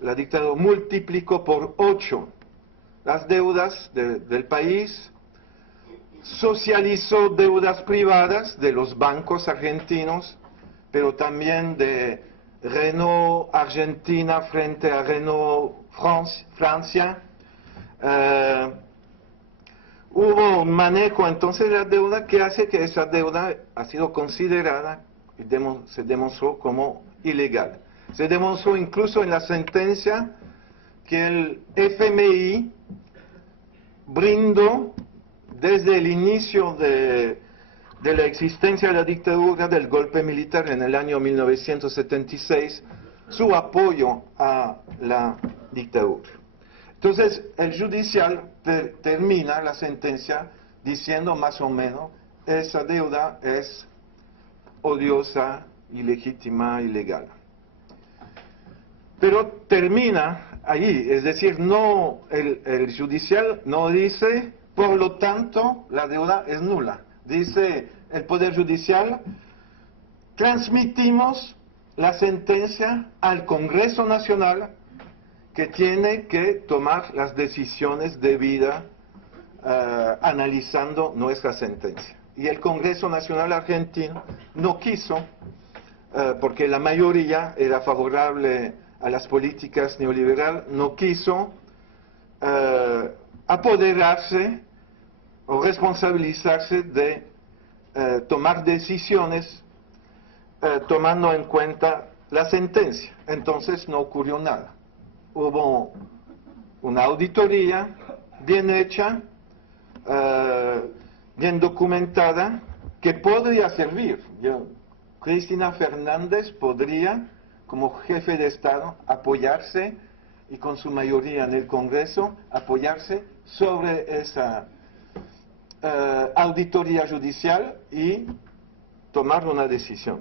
la dictadura multiplicó por 8 las deudas del país, socializó deudas privadas de los bancos argentinos, pero también de Renault Argentina frente a Renault Francia. Hubo un manejo entonces de la deuda que hace que esa deuda ha sido considerada y se demostró como ilegal. Se demostró incluso en la sentencia que el FMI brindó desde el inicio de la existencia de la dictadura del golpe militar en el año 1976 su apoyo a la dictadura. Entonces, el judicial termina la sentencia diciendo más o menos esa deuda es odiosa, ilegítima, ilegal. Pero termina allí, es decir, no el judicial no dice, por lo tanto, la deuda es nula. Dice el Poder Judicial, transmitimos la sentencia al Congreso Nacional, que tiene que tomar las decisiones debidas analizando nuestra sentencia. Y el Congreso Nacional Argentino no quiso, porque la mayoría era favorable a las políticas neoliberales, no quiso apoderarse o responsabilizarse de tomar decisiones tomando en cuenta la sentencia. Entonces no ocurrió nada. Hubo una auditoría bien hecha, bien documentada, que podría servir. Cristina Fernández podría, como jefe de Estado, apoyarse, y con su mayoría en el Congreso, apoyarse sobre esa auditoría judicial y tomar una decisión.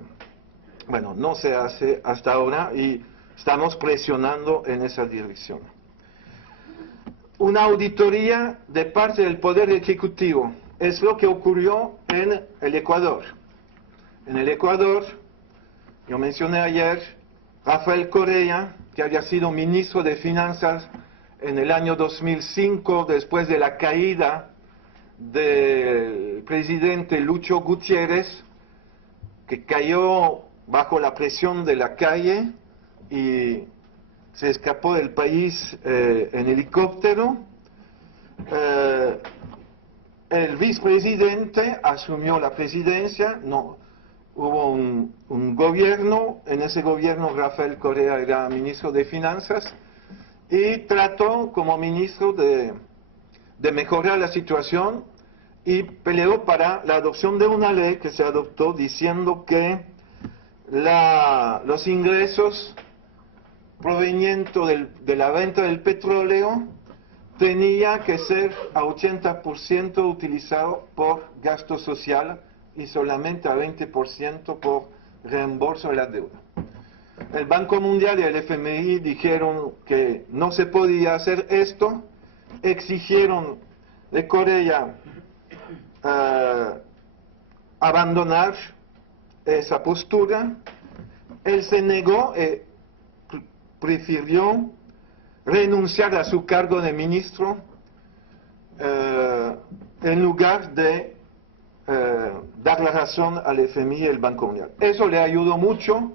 Bueno, no se hace hasta ahora y estamos presionando en esa dirección. Una auditoría de parte del Poder Ejecutivo es lo que ocurrió en el Ecuador. En el Ecuador, yo mencioné ayer, Rafael Correa, que había sido ministro de Finanzas en el año 2005, después de la caída del presidente Lucho Gutiérrez, que cayó bajo la presión de la calle y se escapó del país en helicóptero. El vicepresidente asumió la presidencia, no, hubo un gobierno, en ese gobierno Rafael Correa era ministro de Finanzas y trató como ministro de mejorar la situación y peleó para la adopción de una ley que se adoptó diciendo que los ingresos provenientes de la venta del petróleo tenía que ser a 80% utilizado por gasto social y solamente a 20% por reembolso de la deuda. El Banco Mundial y el FMI dijeron que no se podía hacer esto, exigieron de Correa abandonar esa postura. Él se negó y prefirió renunciar a su cargo de ministro en lugar de dar la razón al FMI y el Banco Mundial. Eso le ayudó mucho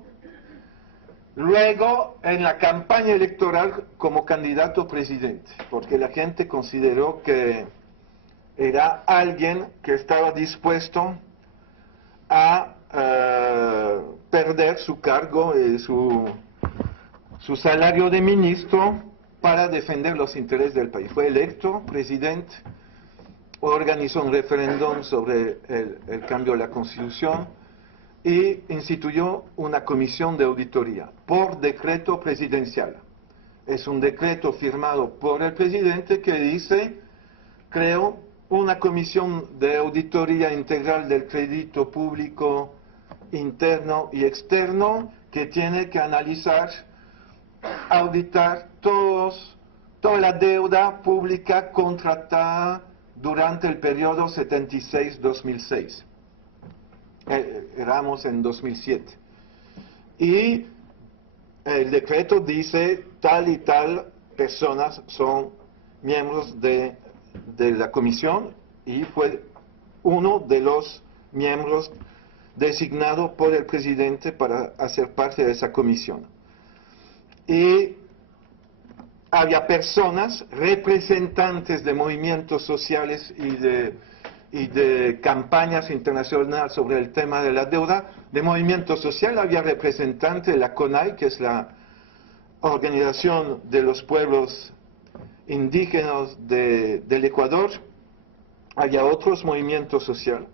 luego en la campaña electoral como candidato a presidente, porque la gente consideró que era alguien que estaba dispuesto a perder su cargo y su salario de ministro para defender los intereses del país. Fue electo presidente, organizó un referéndum sobre el cambio de la Constitución y instituyó una comisión de auditoría por decreto presidencial. Es un decreto firmado por el presidente que dice, creo una comisión de auditoría integral del crédito público interno y externo que tiene que analizar, auditar toda la deuda pública contratada durante el periodo 76-2006. Éramos en 2007. Y el decreto dice tal y tal personas son miembros de la comisión, y fue uno de los miembros designado por el presidente para hacer parte de esa comisión. Y había personas, representantes de movimientos sociales y de campañas internacionales sobre el tema de la deuda. De movimiento social había representantes de la CONAI, que es la Organización de los Pueblos Indígenas del Ecuador. Había otros movimientos sociales.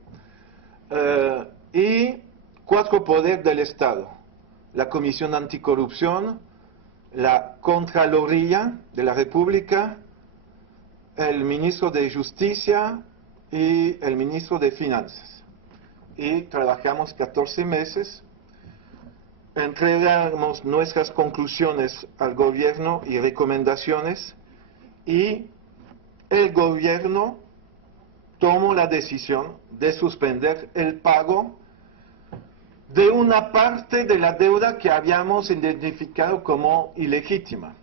Y 4 poderes del Estado: la Comisión Anticorrupción, la Contraloría de la República, el Ministro de Justicia y el Ministro de Finanzas. Y trabajamos 14 meses, entregamos nuestras conclusiones al gobierno y recomendaciones, y el gobierno tomó la decisión de suspender el pago de una parte de la deuda que habíamos identificado como ilegítima.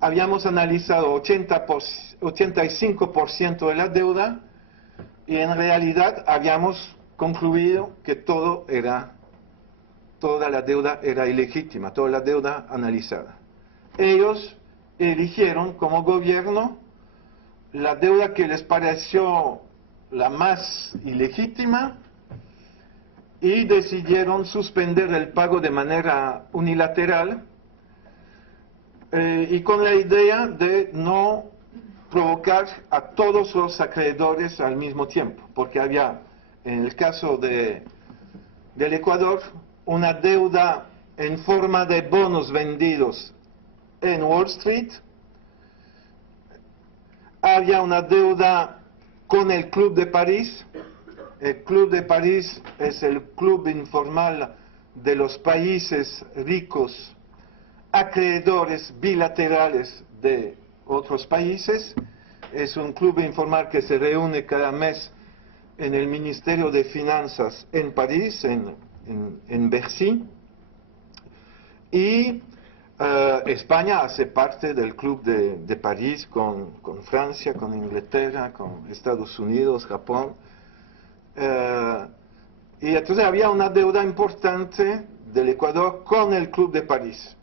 Habíamos analizado 85% de la deuda, y en realidad habíamos concluido que toda la deuda era ilegítima, toda la deuda analizada. Ellos eligieron como gobierno la deuda que les pareció la más ilegítima, y decidieron suspender el pago de manera unilateral, y con la idea de no provocar a todos los acreedores al mismo tiempo, porque había, en el caso del Ecuador, una deuda en forma de bonos vendidos en Wall Street. Había una deuda con el Club de París. El Club de París es el club informal de los países ricos, acreedores bilaterales de otros países. Es un club informal que se reúne cada mes en el Ministerio de Finanzas en París, en Bercy. Y España hace parte del Club de París con Francia, con Inglaterra, con Estados Unidos, Japón. Y entonces había una deuda importante del Ecuador con el Club de París,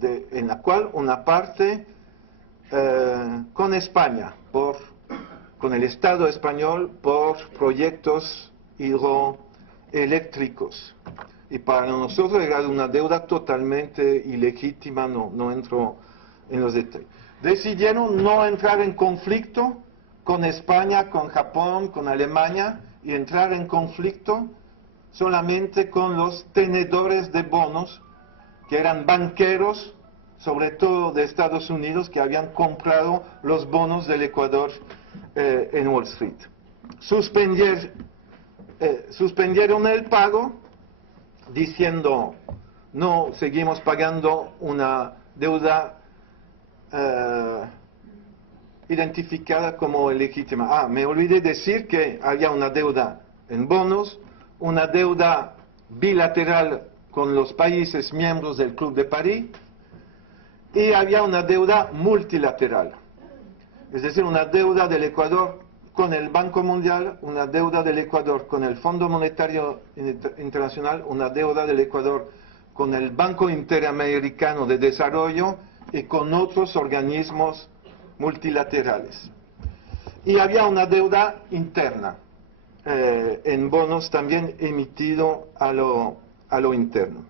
en la cual una parte con España, con el Estado español, por proyectos hidroeléctricos. Y para nosotros era una deuda totalmente ilegítima, no entro en los detalles. Decidieron no entrar en conflicto con España, con Japón, con Alemania, y entrar en conflicto solamente con los tenedores de bonos, que eran banqueros, sobre todo de Estados Unidos, que habían comprado los bonos del Ecuador en Wall Street. Suspendieron el pago, diciendo: no seguimos pagando una deuda identificada como ilegítima. Me olvidé decir que había una deuda en bonos, una deuda bilateral con los países miembros del Club de París, y había una deuda multilateral, es decir, una deuda del Ecuador con el Banco Mundial, una deuda del Ecuador con el Fondo Monetario Internacional, una deuda del Ecuador con el Banco Interamericano de Desarrollo y con otros organismos multilaterales. Y había una deuda interna, en bonos también emitido a lo interno.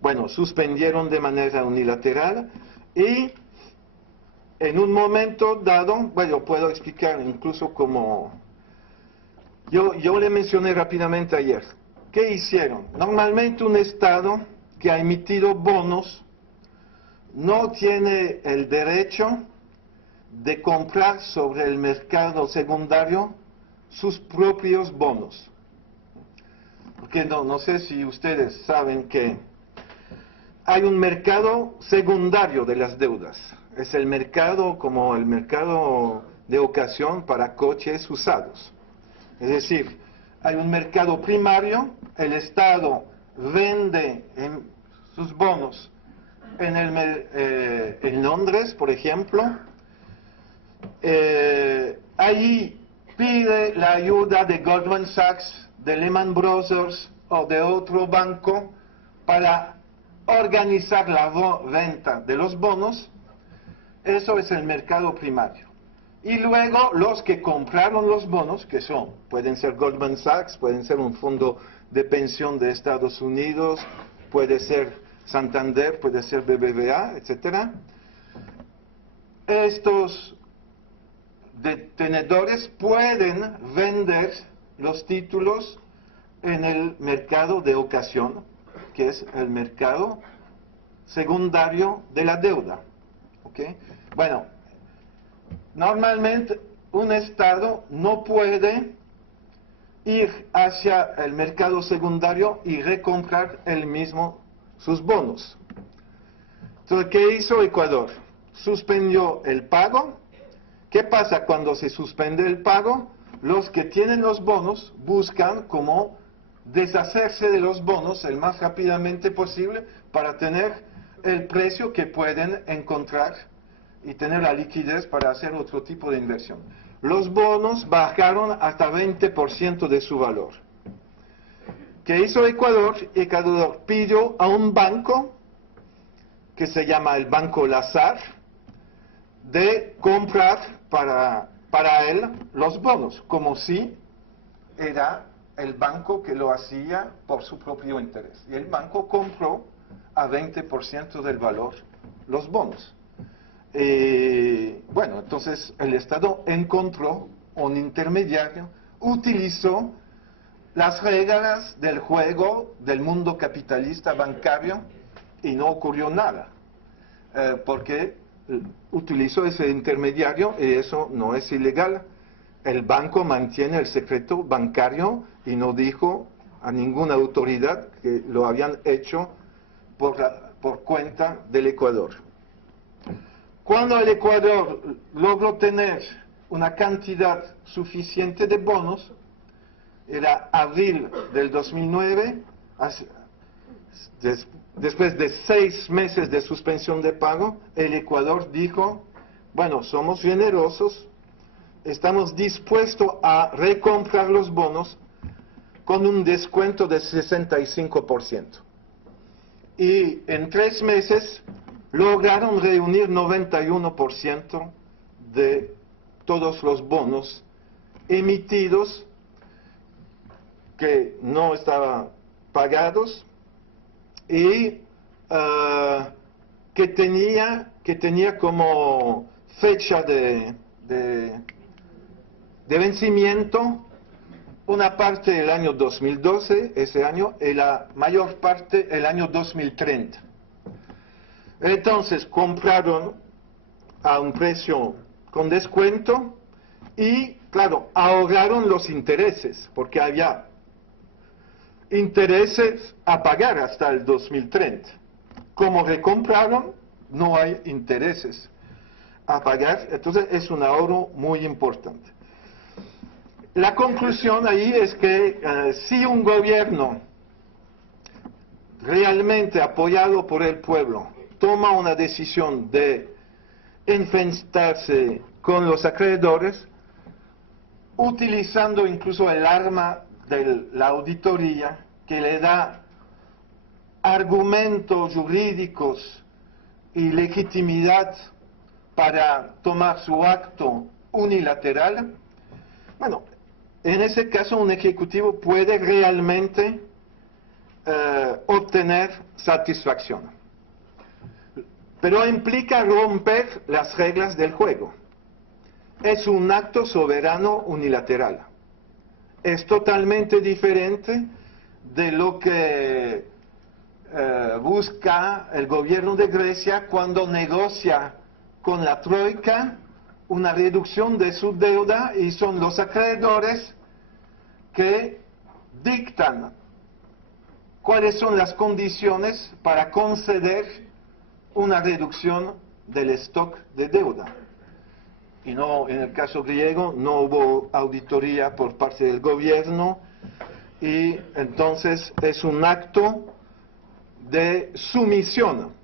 Bueno, suspendieron de manera unilateral, y en un momento dado, bueno, puedo explicar incluso como yo le mencioné rápidamente ayer. ¿Qué hicieron? Normalmente un Estado que ha emitido bonos no tiene el derecho de comprar sobre el mercado secundario sus propios bonos. Porque no sé si ustedes saben que hay un mercado secundario de las deudas. Es el mercado como el mercado de ocasión para coches usados. Es decir, hay un mercado primario, el Estado vende sus bonos en Londres, por ejemplo, allí pide la ayuda de Goldman Sachs, de Lehman Brothers o de otro banco para organizar la venta de los bonos. Eso es el mercado primario. Y luego los que compraron los bonos, que pueden ser Goldman Sachs, pueden ser un fondo de pensión de Estados Unidos, puede ser Santander, puede ser BBVA, etc. Estos detenedores pueden vender los títulos en el mercado de ocasión, que es el mercado secundario de la deuda. ¿Okay? Bueno, normalmente un Estado no puede ir hacia el mercado secundario y recomprar él mismo sus bonos. Entonces, ¿qué hizo Ecuador? Suspendió el pago. ¿Qué pasa cuando se suspende el pago? Los que tienen los bonos buscan cómo deshacerse de los bonos el más rápidamente posible para tener el precio que pueden encontrar y tener la liquidez para hacer otro tipo de inversión. Los bonos bajaron hasta 20% de su valor. ¿Qué hizo Ecuador? Ecuador pidió a un banco, que se llama el Banco Lazar, de comprar para él los bonos, como si era el banco que lo hacía por su propio interés. Y el banco compró a 20% del valor los bonos. Bueno, entonces el Estado encontró un intermediario, utilizó las reglas del juego del mundo capitalista bancario y no ocurrió nada, porque utilizó ese intermediario y eso no es ilegal. El banco mantiene el secreto bancario y no dijo a ninguna autoridad que lo habían hecho por cuenta del Ecuador. Cuando el Ecuador logró tener una cantidad suficiente de bonos, era abril del 2009, después de 6 meses de suspensión de pago, el Ecuador dijo, bueno, somos generosos, estamos dispuestos a recomprar los bonos con un descuento de 65%. Y en 3 meses lograron reunir 91% de todos los bonos emitidos que no estaban pagados y que tenía como fecha de vencimiento una parte el año 2012, ese año, y la mayor parte el año 2030. Entonces compraron a un precio con descuento y, claro, ahorraron los intereses, porque había intereses a pagar hasta el 2030. Como recompraron, no hay intereses a pagar, entonces es un ahorro muy importante. La conclusión ahí es que si un gobierno realmente apoyado por el pueblo toma una decisión de enfrentarse con los acreedores, utilizando incluso el arma de la auditoría, que le da argumentos jurídicos y legitimidad para tomar su acto unilateral, bueno, en ese caso un ejecutivo puede realmente obtener satisfacción. Pero implica romper las reglas del juego. Es un acto soberano unilateral. Es totalmente diferente de lo que busca el gobierno de Grecia cuando negocia con la Troika una reducción de su deuda y son los acreedores que dictan cuáles son las condiciones para conceder una reducción del stock de deuda. Y no, en el caso griego no hubo auditoría por parte del gobierno y entonces es un acto de sumisión